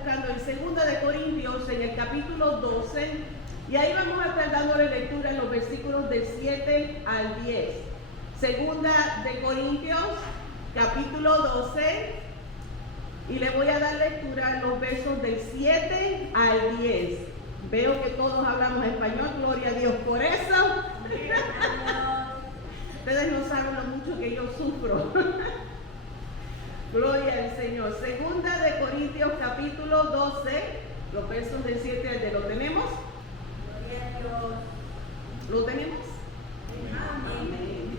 buscando en 2 de Corintios, en el capítulo 12, y ahí vamos a estar dándole lectura en los versículos del 7 al 10. 2 de Corintios, capítulo 12, y le voy a dar lectura en los versos del 7 al 10. Veo que todos hablamos español, gloria a Dios por eso. Ustedes no saben lo mucho que yo sufro. Gloria al Señor. 2 de Corintios capítulo 12, los versos del 7 al 10. ¿Lo tenemos? Gloria a Dios. ¿Lo tenemos? Amén.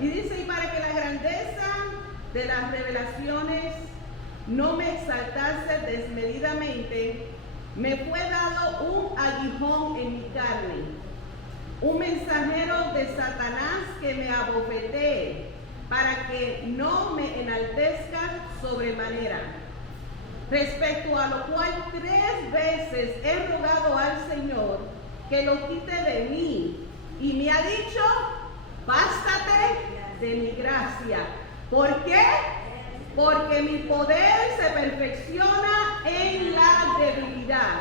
Y dice, y para que la grandeza de las revelaciones no me exaltase desmedidamente, me fue dado un aguijón en mi carne, un mensajero de Satanás que me abofetee, para que no me enaltezca sobremanera. Respecto a lo cual 3 veces he rogado al Señor que lo quite de mí, y me ha dicho, bástate de mi gracia. ¿Por qué? Porque mi poder se perfecciona en la debilidad.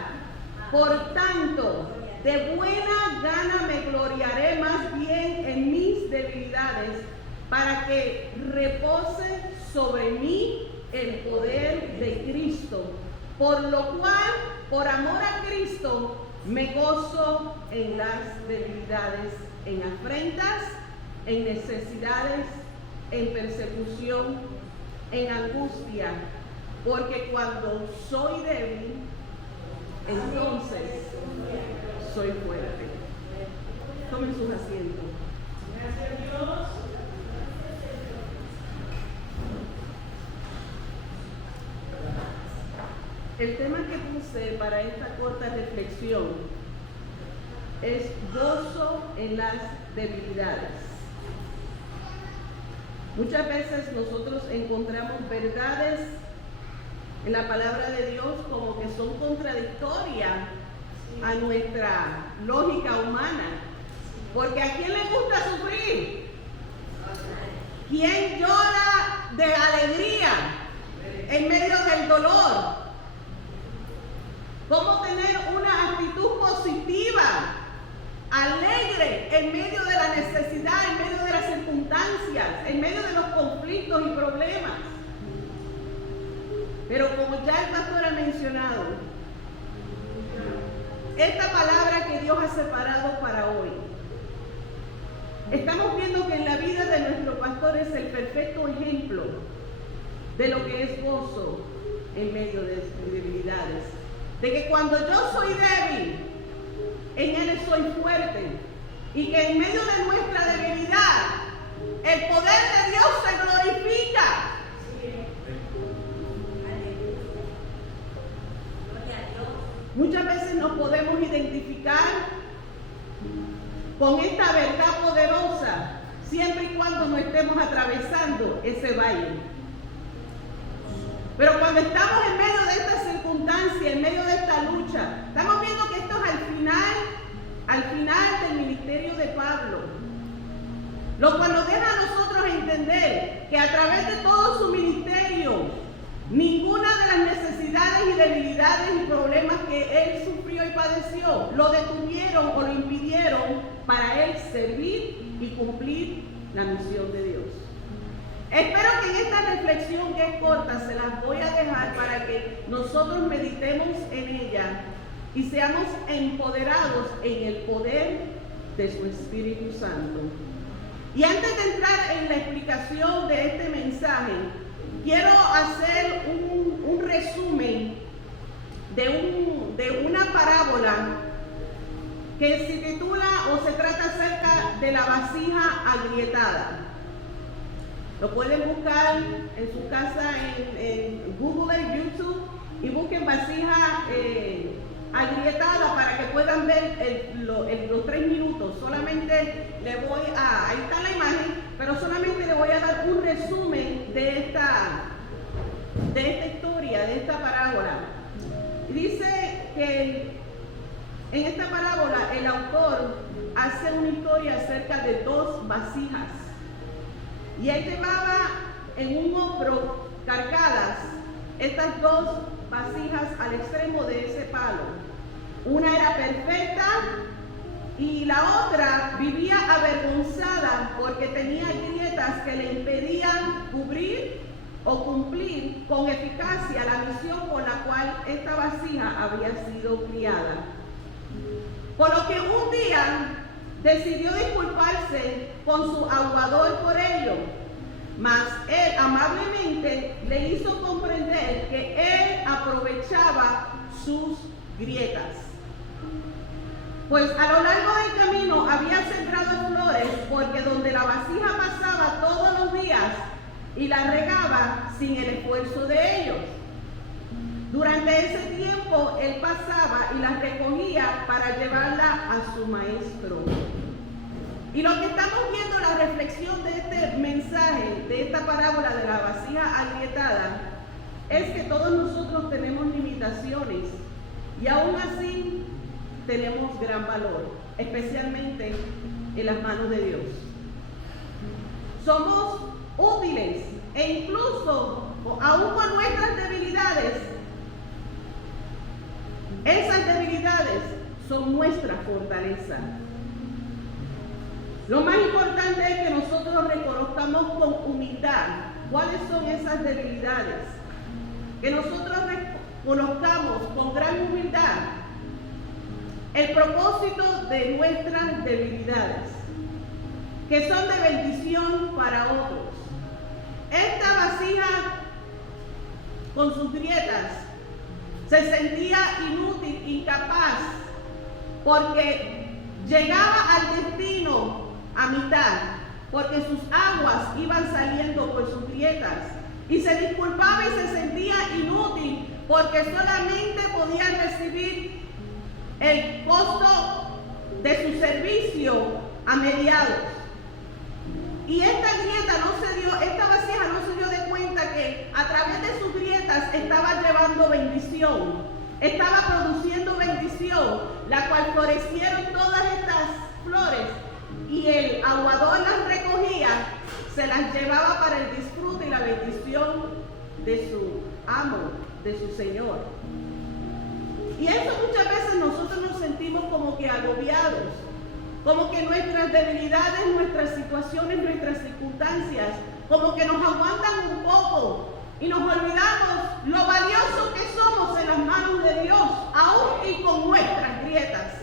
Por tanto, de buena gana me gloriaré más bien en mis debilidades, para que repose sobre mí el poder de Cristo. Por lo cual, por amor a Cristo, me gozo en las debilidades, en afrentas, en necesidades, en persecución, en angustia, porque cuando soy débil, entonces soy fuerte. Tomen sus asientos. Gracias a Dios. El tema que puse para esta corta reflexión es gozo en las debilidades. Muchas veces nosotros encontramos verdades en la palabra de Dios como que son contradictorias a nuestra lógica humana. Porque ¿a quién le gusta sufrir? ¿Quién llora de alegría en medio del dolor? ¿Cómo tener una actitud positiva, alegre en medio de la necesidad, en medio de las circunstancias, en medio de los conflictos y problemas? Pero como ya el pastor ha mencionado, esta palabra que Dios ha separado para hoy, estamos viendo que en la vida de nuestro pastor es el perfecto ejemplo de lo que es gozo en medio de debilidades. De que cuando yo soy débil, en Él soy fuerte. Y que en medio de nuestra debilidad, el poder de Dios se glorifica. Muchas veces nos podemos identificar con esta verdad poderosa, siempre y cuando no estemos atravesando ese valle. Pero cuando estamos en medio de esta circunstancia, en medio de esta lucha, estamos viendo que esto es al final del ministerio de Pablo. Lo cual nos deja a nosotros entender que a través de todo su ministerio, ninguna de las necesidades y debilidades y problemas que él sufrió y padeció lo detuvieron o lo impidieron para él servir y cumplir la misión de Dios. Espero que en esta reflexión que es corta se las voy a dejar para que nosotros meditemos en ella y seamos empoderados en el poder de su Espíritu Santo. Y antes de entrar en la explicación de este mensaje, quiero hacer un resumen de una parábola que se titula o se trata acerca de la vasija agrietada. Lo pueden buscar en su casa en Google, YouTube, y busquen vasija agrietada para que puedan ver los 3 minutos. Solamente le voy a, ahí está la imagen, pero solamente le voy a dar un resumen de esta historia, de esta parábola. Dice que en esta parábola el autor hace una historia acerca de 2 vasijas. Y él llevaba en un hombro cargadas estas dos vasijas al extremo de ese palo. Una era perfecta y la otra vivía avergonzada porque tenía grietas que le impedían cubrir o cumplir con eficacia la misión por la cual esta vasija había sido criada. Por lo que un día decidió disculparse con su aguador por ello, mas él amablemente le hizo comprender que él aprovechaba sus grietas. Pues a lo largo del camino había sembrado flores, porque donde la vasija pasaba todos los días y la regaba sin el esfuerzo de ellos. Durante ese tiempo él pasaba y las recogía para llevarla a su maestro. Y lo que estamos viendo, la reflexión de este mensaje, de esta parábola de la vasija agrietada, es que todos nosotros tenemos limitaciones y aún así tenemos gran valor, especialmente en las manos de Dios. Somos útiles e incluso, aún con nuestras debilidades, esas debilidades son nuestra fortaleza. Lo más importante es que nosotros reconozcamos con humildad cuáles son esas debilidades, que nosotros reconozcamos con gran humildad el propósito de nuestras debilidades, que son de bendición para otros. Esta vasija, con sus grietas, se sentía inútil, incapaz, porque llegaba al destino a mitad, porque sus aguas iban saliendo por sus grietas, y se disculpaba y se sentía inútil, porque solamente podía recibir el costo de su servicio a mediados. Y esta vasija no se dio de cuenta que a través de sus grietas estaba llevando bendición, estaba produciendo bendición, la cual florecieron todas estas flores, y el aguador las recogía, se las llevaba para el disfrute y la bendición de su amo, de su Señor. Y eso muchas veces nosotros nos sentimos como que agobiados, como que nuestras debilidades, nuestras situaciones, nuestras circunstancias, como que nos aguantan un poco y nos olvidamos lo valioso que somos en las manos de Dios, aún y con nuestras grietas,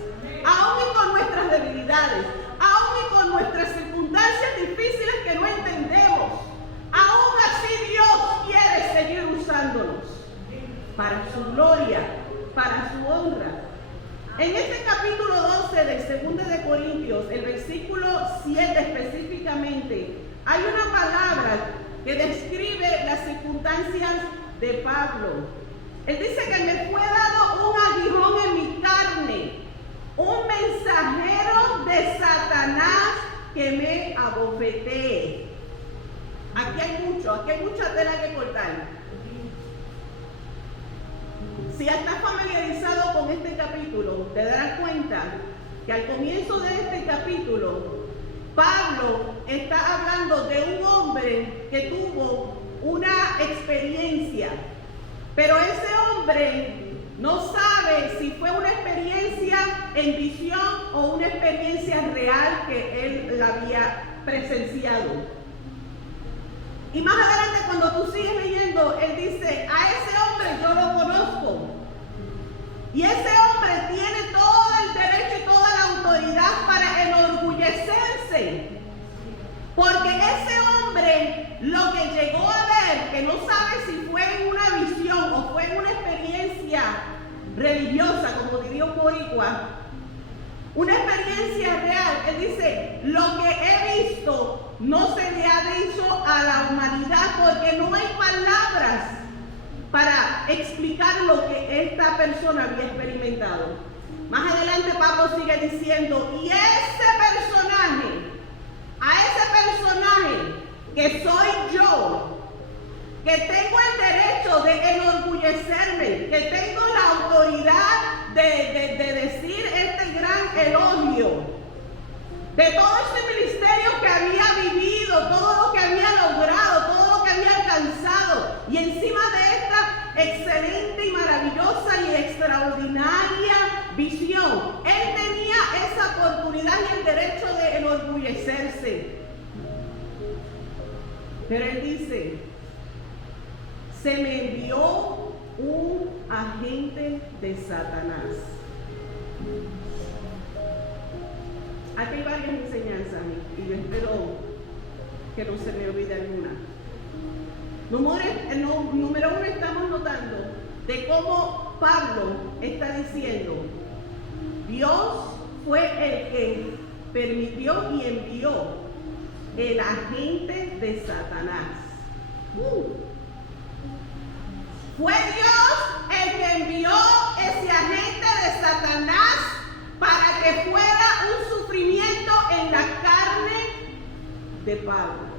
aún y con nuestras debilidades, aún y con nuestras circunstancias difíciles que no entendemos. Aún así Dios quiere seguir usándonos para su gloria, para su honra. En este capítulo 12 de 2 de Corintios, el versículo 7 específicamente, hay una palabra que describe las circunstancias de Pablo. Él dice que me fue dado un aguijón en mi carne, un mensajero de Satanás que me abofetee. Aquí hay mucha tela que cortar. Si estás familiarizado con este capítulo, te darás cuenta que al comienzo de este capítulo, Pablo está hablando de un hombre que tuvo una experiencia, pero ese hombre no sabe si fue una experiencia en visión o una experiencia real que él la había presenciado. Y más adelante, cuando tú sigues leyendo, él dice, a ese hombre yo lo conozco. Y ese hombre tiene todo el derecho y toda la autoridad para enorgullecerse. Porque ese hombre lo que llegó a ver, que no sabe si fue en una visión o fue en una experiencia religiosa, como diría un boricua, una experiencia real, él dice, lo que he visto no se le ha dicho a la humanidad porque no hay palabras para explicar lo que esta persona había experimentado. Más adelante Pablo sigue diciendo, y a ese personaje que soy yo, que tengo el derecho de enorgullecerme, que tengo la autoridad de decir este gran elogio, de todo este ministerio que había vivido, todo lo que había logrado, todo lo que había alcanzado, y encima de esta excelente y maravillosa y extraordinaria visión. Él tenía esa oportunidad y el derecho de enorgullecerse. Pero él dice, se me envió un agente de Satanás. Aquí hay varias enseñanzas y yo espero que no se me olvide alguna. Número uno, estamos notando de cómo Pablo está diciendo, Dios fue el que permitió y envió el agente de Satanás. Fue Dios el que envió ese agente de Satanás para que fuera un sufrimiento en la carne de Pablo.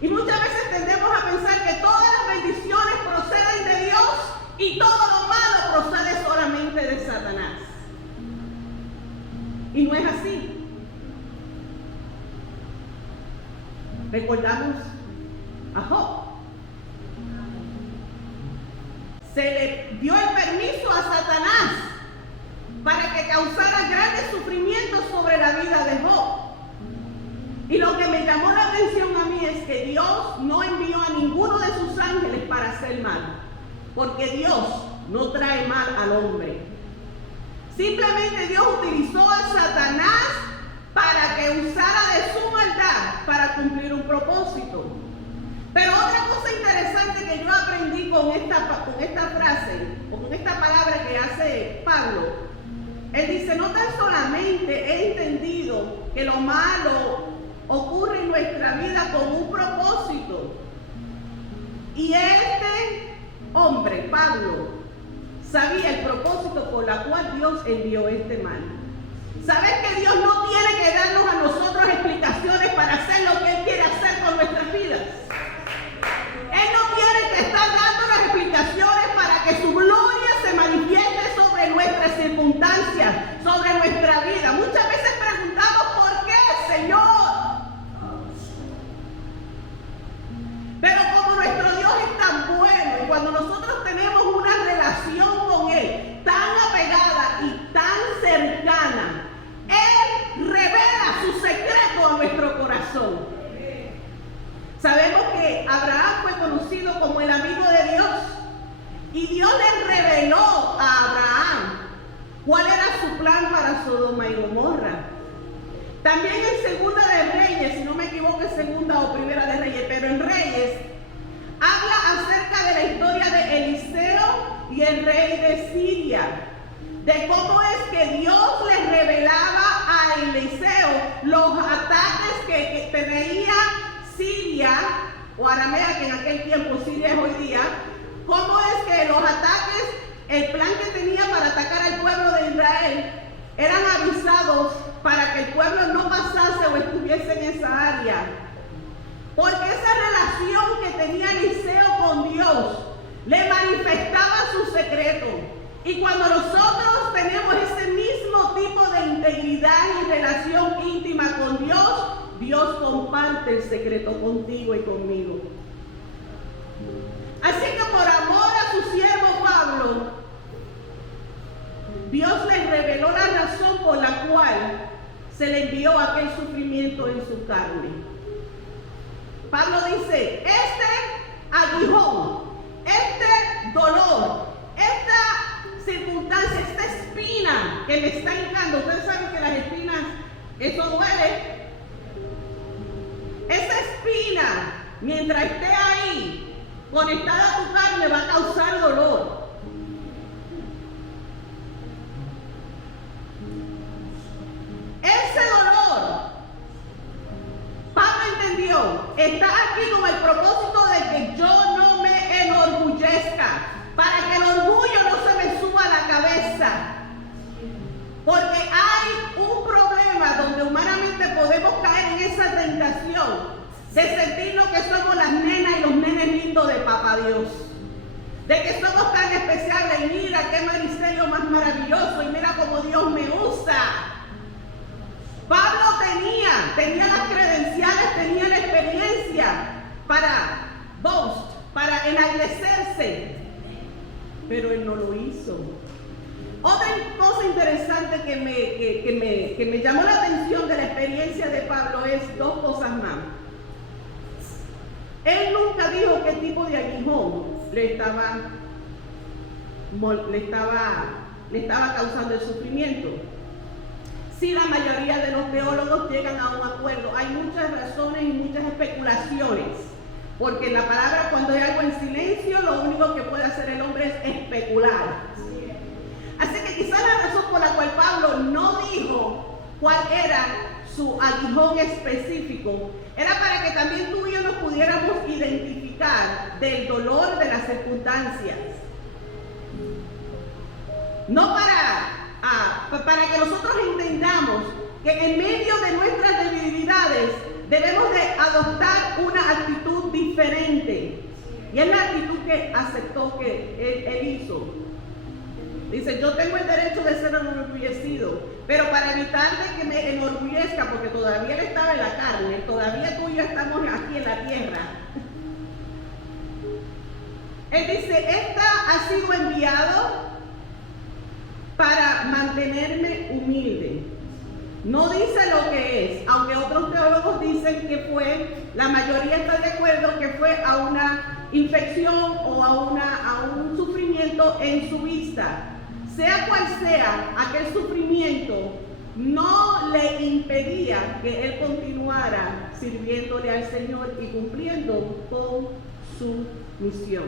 Y muchas veces tendemos a pensar que todas las bendiciones proceden de Dios y todo lo malo procede solamente de Satanás. Y no es así. Recordamos a Job. Se le dio el permiso a Satanás para que causara grandes sufrimientos sobre la vida de Job. Y lo que me llamó la atención a mí es que Dios no envió a ninguno de sus ángeles para hacer mal, porque Dios no trae mal al hombre. Simplemente Dios utilizó a Satanás para que usara de su maldad para cumplir un propósito. Pero otra cosa interesante que yo aprendí con esta frase, o con esta palabra que hace Pablo, él dice, no tan solamente he entendido que lo malo ocurre en nuestra vida con un propósito. Y este hombre, Pablo, sabía el propósito por el cual Dios envió este mal. ¿Sabes que Dios no tiene que darnos a nosotros explicaciones para hacer lo que Él quiere hacer con nuestras vidas? Él no tiene que estar dando las explicaciones para que su gloria se manifieste sobre nuestras circunstancias, sobre nuestra vida. Muchas veces preguntamos, ¿por qué, Señor? Pero como nuestro Dios es tan bueno y cuando nosotros tenemos una relación con Él tan apegada y tan cercana, Él revela su secreto a nuestro corazón. Sabemos que Abraham fue conocido como el amigo de Dios y Dios le reveló a Abraham cuál era su plan para Sodoma y Gomorra. También en Segunda de Reyes, si no me equivoco es Segunda o Primera de Reyes, pero en Reyes habla acerca de la historia de Eliseo y el rey de Siria, de cómo es que Dios le revelaba a Eliseo los ataques que tenía Siria, o Aramea, que en aquel tiempo Siria es hoy día, cómo es que los ataques, el plan que tenía para atacar al pueblo de Israel, eran avisados para que el pueblo no pasase o estuviese en esa área. Porque esa relación que tenía Eliseo con Dios le manifestaba su secreto. Y cuando nosotros tenemos ese mismo tipo de integridad y relación íntima con Dios, Dios comparte el secreto contigo y conmigo. Así que por amor a su siervo Pablo, Dios le reveló la razón por la cual se le envió aquel sufrimiento en su carne. Pablo dice, este aguijón, este dolor, esta circunstancia, esta espina que me está hincando, ustedes saben que las espinas, eso duele. Esa espina, mientras esté ahí, conectada a tu carne, va a causar dolor. Ese dolor, Pablo entendió, está aquí con el propósito de que yo no me enorgullezca, para que el orgullo no se me suba a la cabeza. Porque hay un problema donde humanamente podemos caer en esa tentación de sentirnos que somos las nenas y los nenes lindos de Papá Dios. De que somos tan especiales y mira qué ministerio más maravilloso y mira cómo Dios me usa. Pablo tenía las credenciales, tenía la experiencia para boast, para enaltecerse. pero él no lo hizo. Otra cosa interesante que me llamó la atención de la experiencia de Pablo es dos cosas más. Él nunca dijo qué tipo de aguijón le estaba causando el sufrimiento. Sí, la mayoría de los teólogos llegan a un acuerdo. Hay muchas razones y muchas especulaciones, porque en la palabra, cuando hay algo en silencio, lo único que puede hacer el hombre es especular. Así que quizás la razón por la cual Pablo no dijo cuál era su aguijón específico era para que también tú y yo nos pudiéramos identificar del dolor de las circunstancias. No para que nosotros entendamos que en medio de nuestras debilidades debemos de adoptar una actitud diferente. Y es la actitud que aceptó que él hizo. Dice, yo tengo el derecho de ser enorgullecido, pero para evitar de que me enorgullezca, porque todavía él estaba en la carne, todavía tú y yo estamos aquí en la tierra. Él dice, esta ha sido enviado para mantenerme humilde. No dice lo que es, aunque otros teólogos dicen que la mayoría está de acuerdo que fue a una infección o a un sufrimiento en su vista. Sea cual sea, aquel sufrimiento no le impedía que él continuara sirviéndole al Señor y cumpliendo con su misión.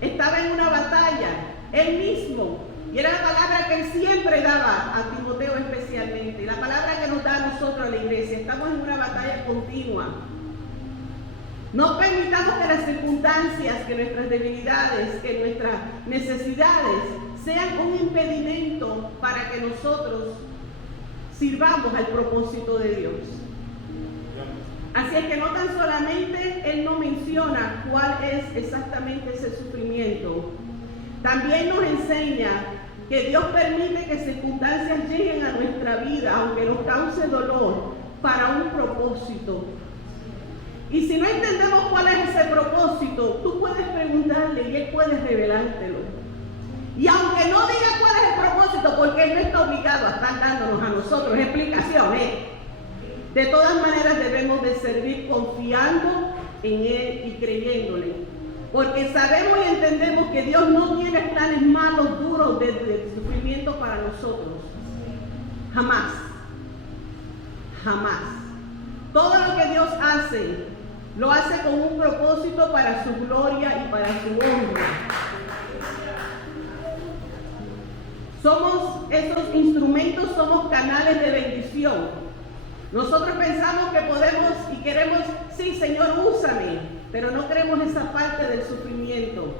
Estaba en una batalla, él mismo, y era la palabra que él siempre daba a Timoteo especialmente, la palabra que nos da a nosotros a la iglesia. Estamos en una batalla continua. No permitamos que las circunstancias, que nuestras debilidades, que nuestras necesidades sean un impedimento para que nosotros sirvamos al propósito de Dios. Así es que no tan solamente él no menciona cuál es exactamente ese sufrimiento, también nos enseña que Dios permite que circunstancias lleguen a nuestra vida, aunque nos cause dolor, para un propósito. Y si no entendemos cuál es ese propósito, tú puedes preguntarle y él puede revelártelo. Y aunque no diga cuál es el propósito, porque él no está obligado a estar dándonos a nosotros explicaciones, de todas maneras debemos de servir confiando en él y creyéndole. Porque sabemos y entendemos que Dios no tiene planes malos, duros de sufrimiento para nosotros. Jamás. Jamás. Todo lo que Dios hace, lo hace con un propósito para su gloria y para su honra. Somos esos instrumentos, somos canales de bendición. Nosotros pensamos que podemos y queremos, sí, Señor, úsame, pero no queremos esa parte del sufrimiento.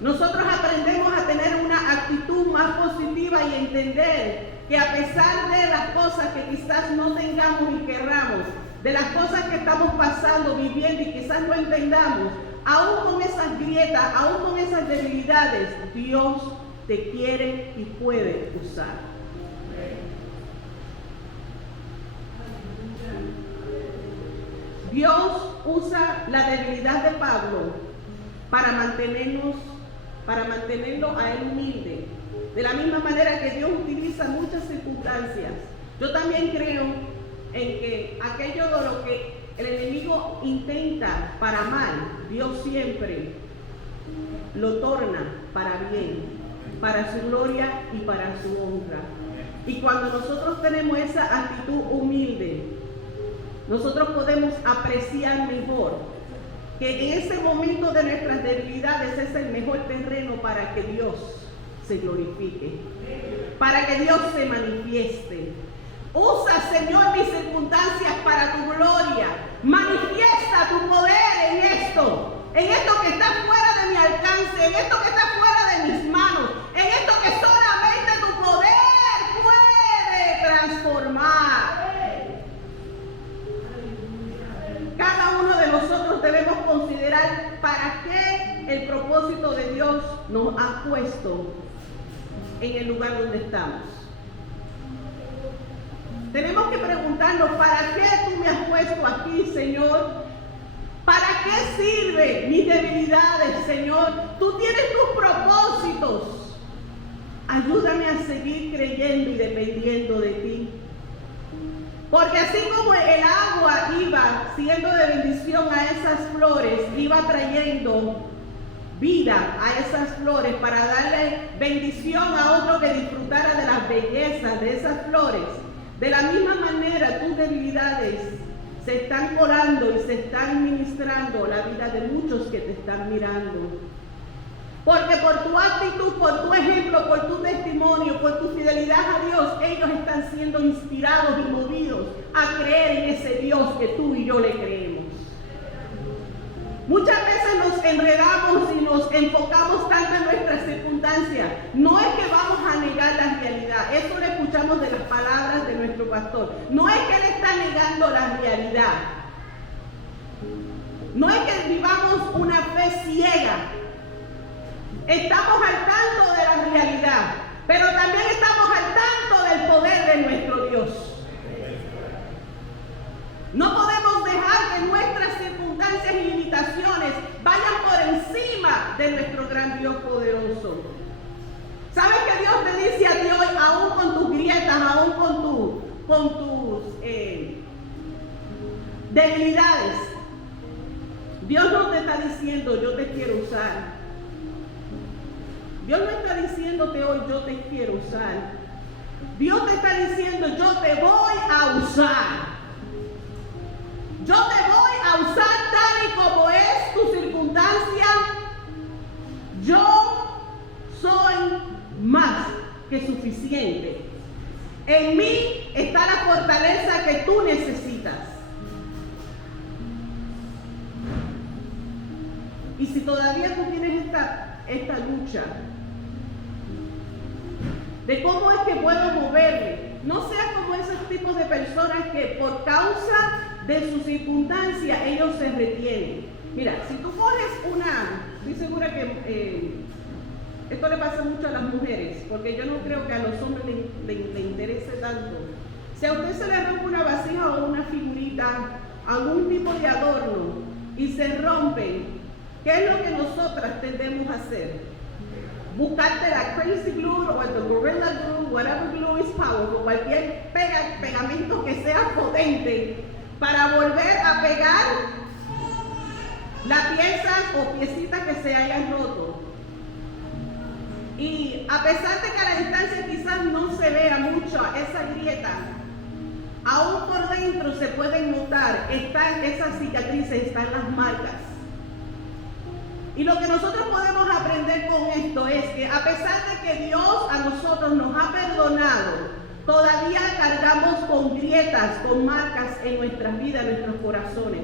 Nosotros aprendemos a tener una actitud más positiva y entender que a pesar de las cosas que quizás no tengamos y querramos, de las cosas que estamos pasando, viviendo y quizás no entendamos, aún con esas grietas, aún con esas debilidades, Dios te quiere y puede usar. Dios usa la debilidad de Pablo para mantenerlo a él humilde. De la misma manera que Dios utiliza muchas circunstancias. Yo también creo en que aquello de lo que el enemigo intenta para mal, Dios siempre lo torna para bien, para su gloria y para su honra. Y cuando nosotros tenemos esa actitud humilde, nosotros podemos apreciar mejor que en ese momento de nuestras debilidades es el mejor terreno para que Dios se glorifique, para que Dios se manifieste. Usa, Señor, mis circunstancias para tu gloria. Manifiesta tu poder en esto que está fuera de mi alcance, en esto que está fuera de mis manos, en esto que solamente tu poder puede transformar. Cada uno de nosotros debemos considerar para qué el propósito de Dios nos ha puesto en el lugar donde estamos. Tenemos que preguntarnos, ¿para qué tú me has puesto aquí, Señor? ¿Para qué sirve conoce mis debilidades, Señor. Tú tienes tus propósitos. Ayúdame a seguir creyendo y dependiendo de ti. Porque así como el agua iba siendo de bendición a esas flores, iba trayendo vida a esas flores para darle bendición a otro que disfrutara de las bellezas de esas flores. De la misma manera, tus debilidades se están colando y se están ministrando la vida de muchos que te están mirando. Porque por tu actitud, por tu ejemplo, por tu testimonio, por tu fidelidad a Dios, ellos están siendo inspirados y movidos a creer en ese Dios que tú y yo le creemos. Muchas veces nos enredamos y nos enfocamos tanto en nuestras circunstancias. No es que vamos a negar la realidad. Eso lo escuchamos de las palabras de nuestro pastor. No es que él está negando la realidad. No es que vivamos una fe ciega. Estamos al tanto de la realidad, pero también estamos al tanto del poder de nuestro Dios. No podemos dejar que nuestras circunstancias y limitaciones vayan por encima de nuestro gran Dios poderoso. ¿Sabes que Dios te dice a ti hoy, aún con tus grietas, aún con tus debilidades? Dios no te está diciendo, yo te quiero usar. Dios no está diciéndote hoy, yo te quiero usar. Dios te está diciendo, yo te voy a usar. Yo te voy a usar tal y como es tu circunstancia. Yo soy más que suficiente. En mí está la fortaleza que tú necesitas. Y si todavía tú tienes esta lucha de cómo es que puedo moverme, no seas como esos tipos de personas que por causa de su circunstancia ellos se retienen. Mira, si tú coges estoy segura que esto le pasa mucho a las mujeres, porque yo no creo que a los hombres le interese tanto. Si a usted se le rompe una vasija o una figurita, algún tipo de adorno, y se rompen, ¿qué es lo que nosotras tendemos a hacer? Buscarte la crazy glue o el gorilla glue, whatever glue is powerful, cualquier pegamento que sea potente para volver a pegar las piezas o piecitas que se hayan roto. Y a pesar de que a la distancia quizás no se vea mucho esa grieta, aún por dentro se pueden notar, están esas cicatrices, están las marcas. Y lo que nosotros podemos aprender con esto es que a pesar de que Dios a nosotros nos ha perdonado, todavía cargamos con grietas, con marcas en nuestras vidas, en nuestros corazones.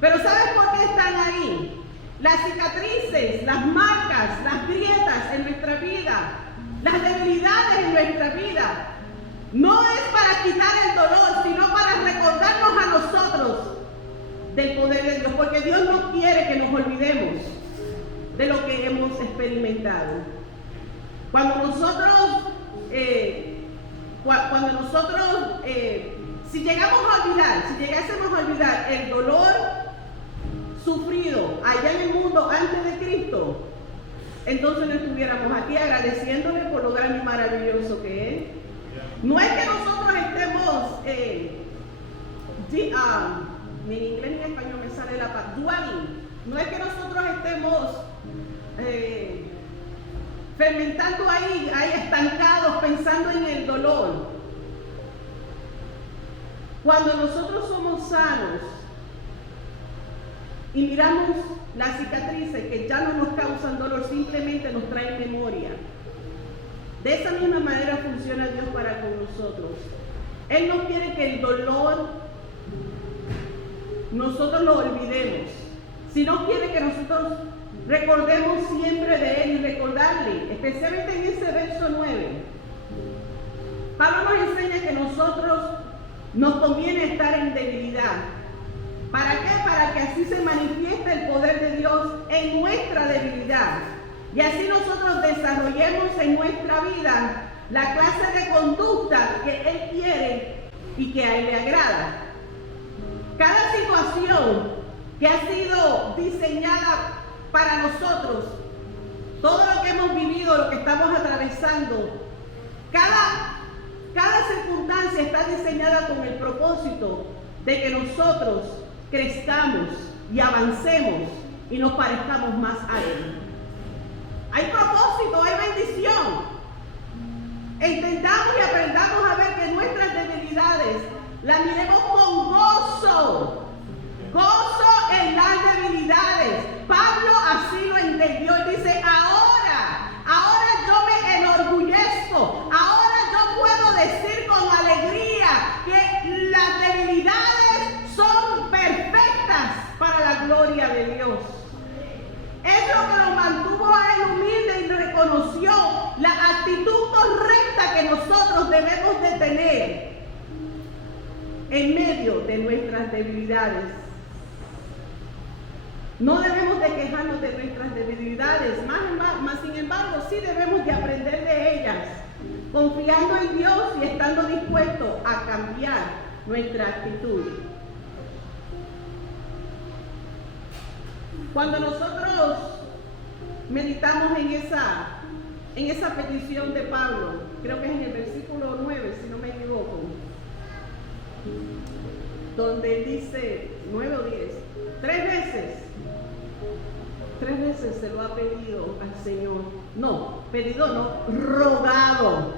Pero ¿sabes por qué están ahí? Las cicatrices, las marcas, las grietas en nuestra vida, las debilidades en nuestra vida, no es para quitar el dolor, sino para recordarnos a nosotros del poder de Dios, porque Dios no quiere que nos olvidemos de lo que hemos experimentado. Cuando nosotros, si llegásemos a olvidar el dolor sufrido allá en el mundo antes de Cristo, entonces no estuviéramos aquí agradeciéndole por lo grande y maravilloso que es. No es que nosotros estemos, ni en inglés ni en español me sale la palabra, dwelling. No es que nosotros estemos fermentando ahí estancados, pensando en el dolor. Cuando nosotros somos sanos y miramos las cicatrices que ya no nos causan dolor, simplemente nos traen memoria. De esa misma manera funciona Dios para con nosotros. Él no quiere que el dolor nosotros lo olvidemos, sino quiere que nosotros recordemos siempre de Él y recordarle, especialmente en ese verso 9. Pablo nos enseña que nosotros nos conviene estar en debilidad. ¿Para qué? Para que así se manifieste el poder de Dios en nuestra debilidad. Y así nosotros desarrollemos en nuestra vida la clase de conducta que Él quiere y que a Él le agrada. Cada situación que ha sido diseñada para nosotros. Todo lo que hemos vivido, lo que estamos atravesando, cada circunstancia está diseñada con el propósito de que nosotros crezcamos y avancemos y nos parezcamos más a Él. Hay propósito, hay bendición. Entendamos y aprendamos a ver que nuestras debilidades las miremos con gozo. Gozo en las debilidades. Pablo así lo entendió y dice, ahora yo me enorgullezco. Ahora yo puedo decir con alegría que las debilidades son perfectas para la gloria de Dios. Es lo que lo mantuvo a él humilde y reconoció la actitud correcta que nosotros debemos de tener en medio de nuestras debilidades. No debemos de quejarnos de nuestras debilidades, más sin embargo sí debemos de aprender de ellas, confiando en Dios y estando dispuestos a cambiar nuestra actitud. Cuando nosotros meditamos en esa petición de Pablo, creo que es en el versículo 9, si no me equivoco, donde dice 9 o 10, 3 veces se lo ha pedido al Señor. No, pedido no, rogado.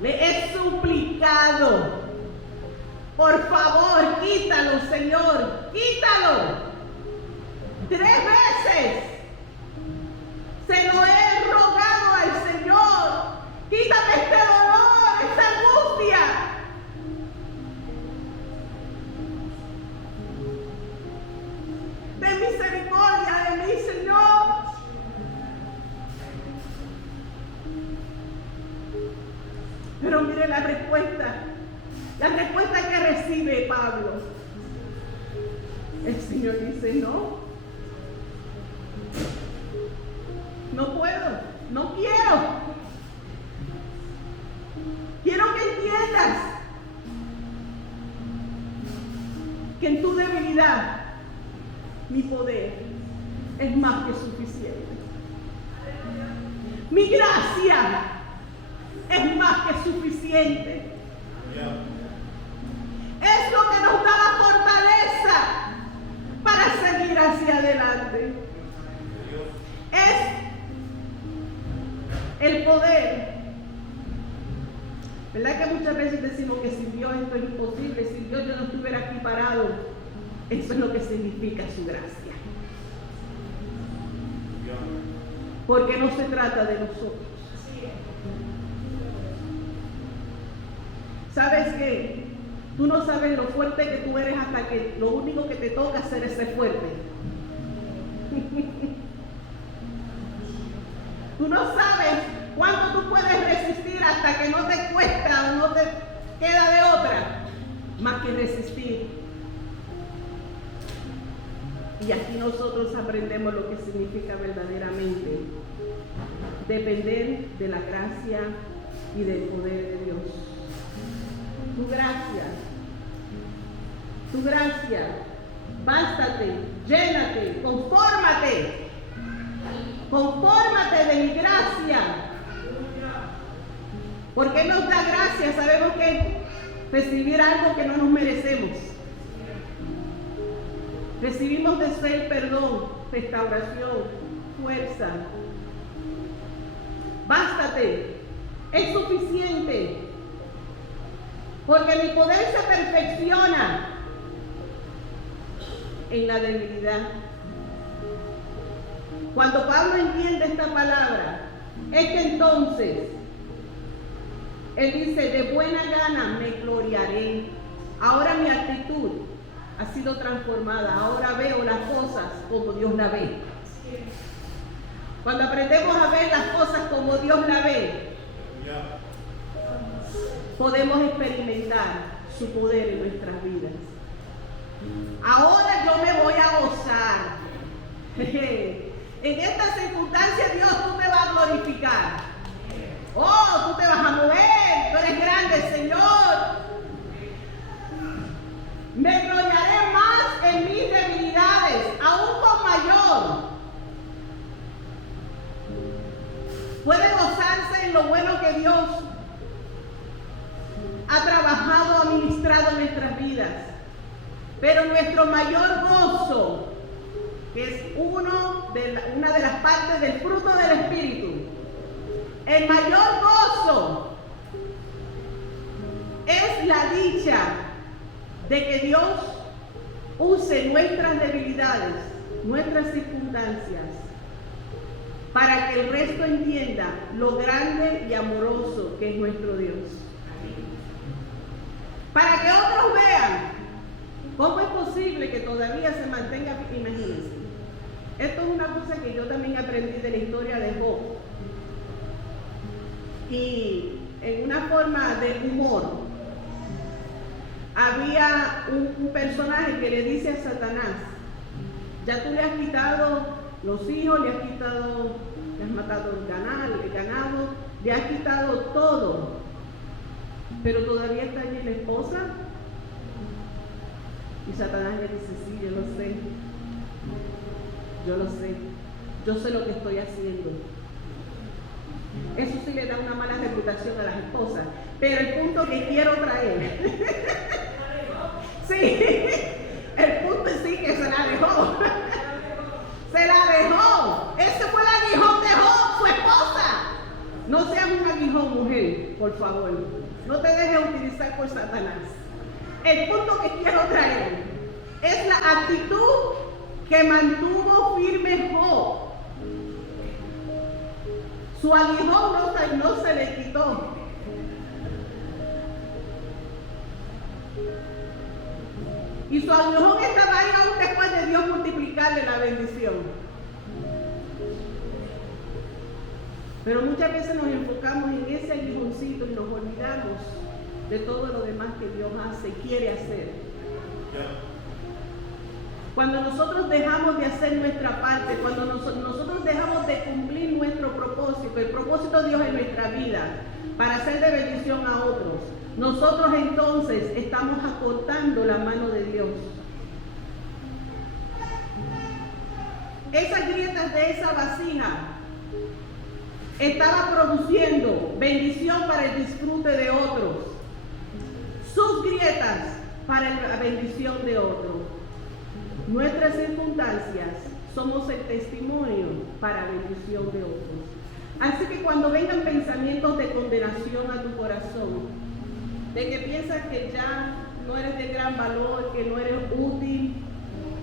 Le he suplicado. Por favor, quítalo, Señor, quítalo. 3 veces se lo he rogado al Señor. Quítame este dolor, esta angustia. Ten misericordia de mí, Señor. Pero mire la respuesta que recibe Pablo. El Señor dice, no puedo, no quiero. Quiero que entiendas que en tu debilidad mi poder es más que suficiente. Mi gracia es más que suficiente. Es lo que nos da la fortaleza para seguir hacia adelante. Es el poder. ¿Verdad que muchas veces decimos que sin Dios esto es imposible? Si Dios yo no estuviera aquí parado. Eso es lo que significa su gracia. Porque no se trata de nosotros. ¿Sabes qué? Tú no sabes lo fuerte que tú eres hasta que lo único que te toca hacer es ser fuerte. Tú no sabes cuánto tú puedes resistir hasta que no te cuesta o no te queda de otra más que resistir. Y aquí nosotros aprendemos lo que significa verdaderamente depender de la gracia y del poder de Dios. Tu gracia, bástate, llénate, confórmate de mi gracia. Porque nos da gracia, sabemos que recibir algo que no nos merecemos. Recibimos de Él perdón, restauración, fuerza. Bástate, es suficiente. Porque mi poder se perfecciona en la debilidad. Cuando Pablo entiende esta palabra, es que entonces él dice, de buena gana me gloriaré. Ahora mi actitud ha sido transformada. Ahora veo las cosas como Dios las ve. Cuando aprendemos a ver las cosas como Dios las ve, podemos experimentar su poder en nuestras vidas. Ahora yo me voy a gozar. En esta circunstancia Dios, tú me vas a glorificar. Oh, tú te vas a mover. Tú eres grande, Señor. Me gloriaré más en mis debilidades que Dios ha trabajado, ha ministrado en nuestras vidas. Pero nuestro mayor gozo, que es una de las partes del fruto del Espíritu, el mayor gozo es la dicha de que Dios use nuestras debilidades, nuestras circunstancias, para que el resto entienda lo grande y amoroso que es nuestro Dios. Para que otros vean cómo es posible que todavía se mantenga. Imagínense, esto es una cosa que yo también aprendí de la historia de Job. Y en una forma de humor, había un personaje que le dice a Satanás: ya tú le has quitado los hijos, le has matado el ganado, le has quitado todo, pero todavía está allí la esposa. Y Satanás le dice: sí, yo lo sé lo que estoy haciendo. Eso sí le da una mala reputación a las esposas, pero el punto que quiero traer, sí, el punto es sí que se la dejó. Se la dejó. Ese fue el aguijón de Job, su esposa. No seas un aguijón, mujer, por favor. No te dejes utilizar por Satanás. El punto que quiero traer es la actitud que mantuvo firme Job. Su aguijón no se le quitó. Y su aguijón estaba ahí aún después de Dios multiplicarle la bendición. Pero muchas veces nos enfocamos en ese aguijoncito y nos olvidamos de todo lo demás que Dios hace y quiere hacer. Cuando nosotros dejamos de hacer nuestra parte, cuando nosotros dejamos de cumplir nuestro propósito, el propósito de Dios en nuestra vida, para ser de bendición a otros, nosotros entonces estamos acortando la mano de Dios. Esas grietas de esa vasija estaban produciendo bendición para el disfrute de otros. Sus grietas para la bendición de otros. Nuestras circunstancias somos el testimonio para la bendición de otros. Así que cuando vengan pensamientos de condenación a tu corazón, de que piensas que ya no eres de gran valor, que no eres útil,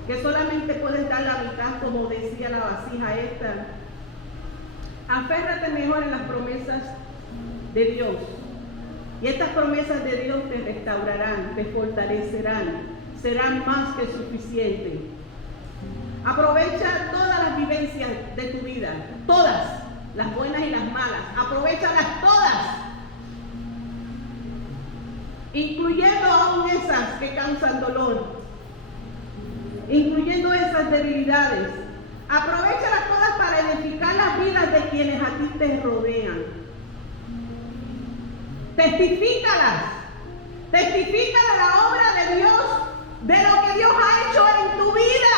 que solamente puedes dar la mitad, como decía la vasija esta, aférrate mejor en las promesas de Dios. Y estas promesas de Dios te restaurarán, te fortalecerán, serán más que suficientes. Aprovecha todas las vivencias de tu vida, todas, las buenas y las malas, aprovéchalas todas, incluyendo aún esas que causan dolor, incluyendo esas debilidades. Aprovéchalas todas para edificar las vidas de quienes a ti te rodean. Testifícalas. Testifica de la obra de Dios, de lo que Dios ha hecho en tu vida.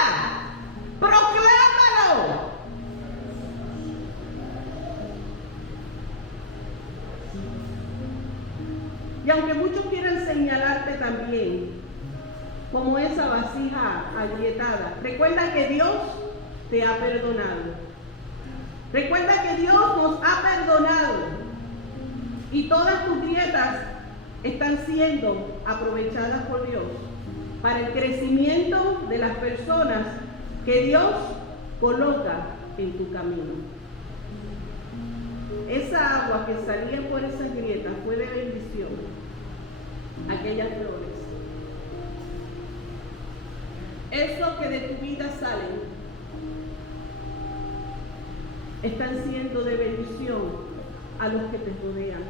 Proclámalo. Y aunque muchos quieran señalarte también como esa vasija agrietada, recuerda que Dios te ha perdonado. Recuerda que Dios nos ha perdonado y todas tus grietas están siendo aprovechadas por Dios para el crecimiento de las personas que Dios coloca en tu camino. Esa agua que salía por esas grietas fue de bendición. Aquellas flores. Eso que de tu vida salen están siendo de bendición a los que te rodean.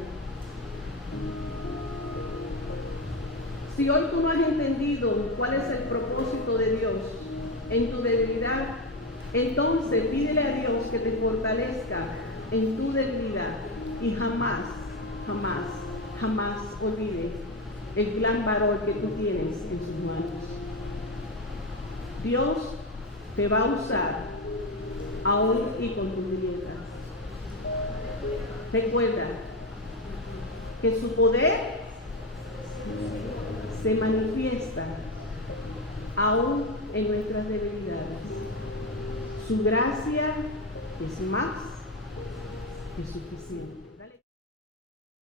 Si hoy tú no has entendido cuál es el propósito de Dios en tu debilidad, entonces pídele a Dios que te fortalezca en tu debilidad y jamás, jamás, jamás olvides el gran valor que tú tienes en sus manos. Dios te va a usar aún y con tus grietas. Recuerda que su poder se manifiesta aún en nuestras debilidades. Su gracia es más que suficiente.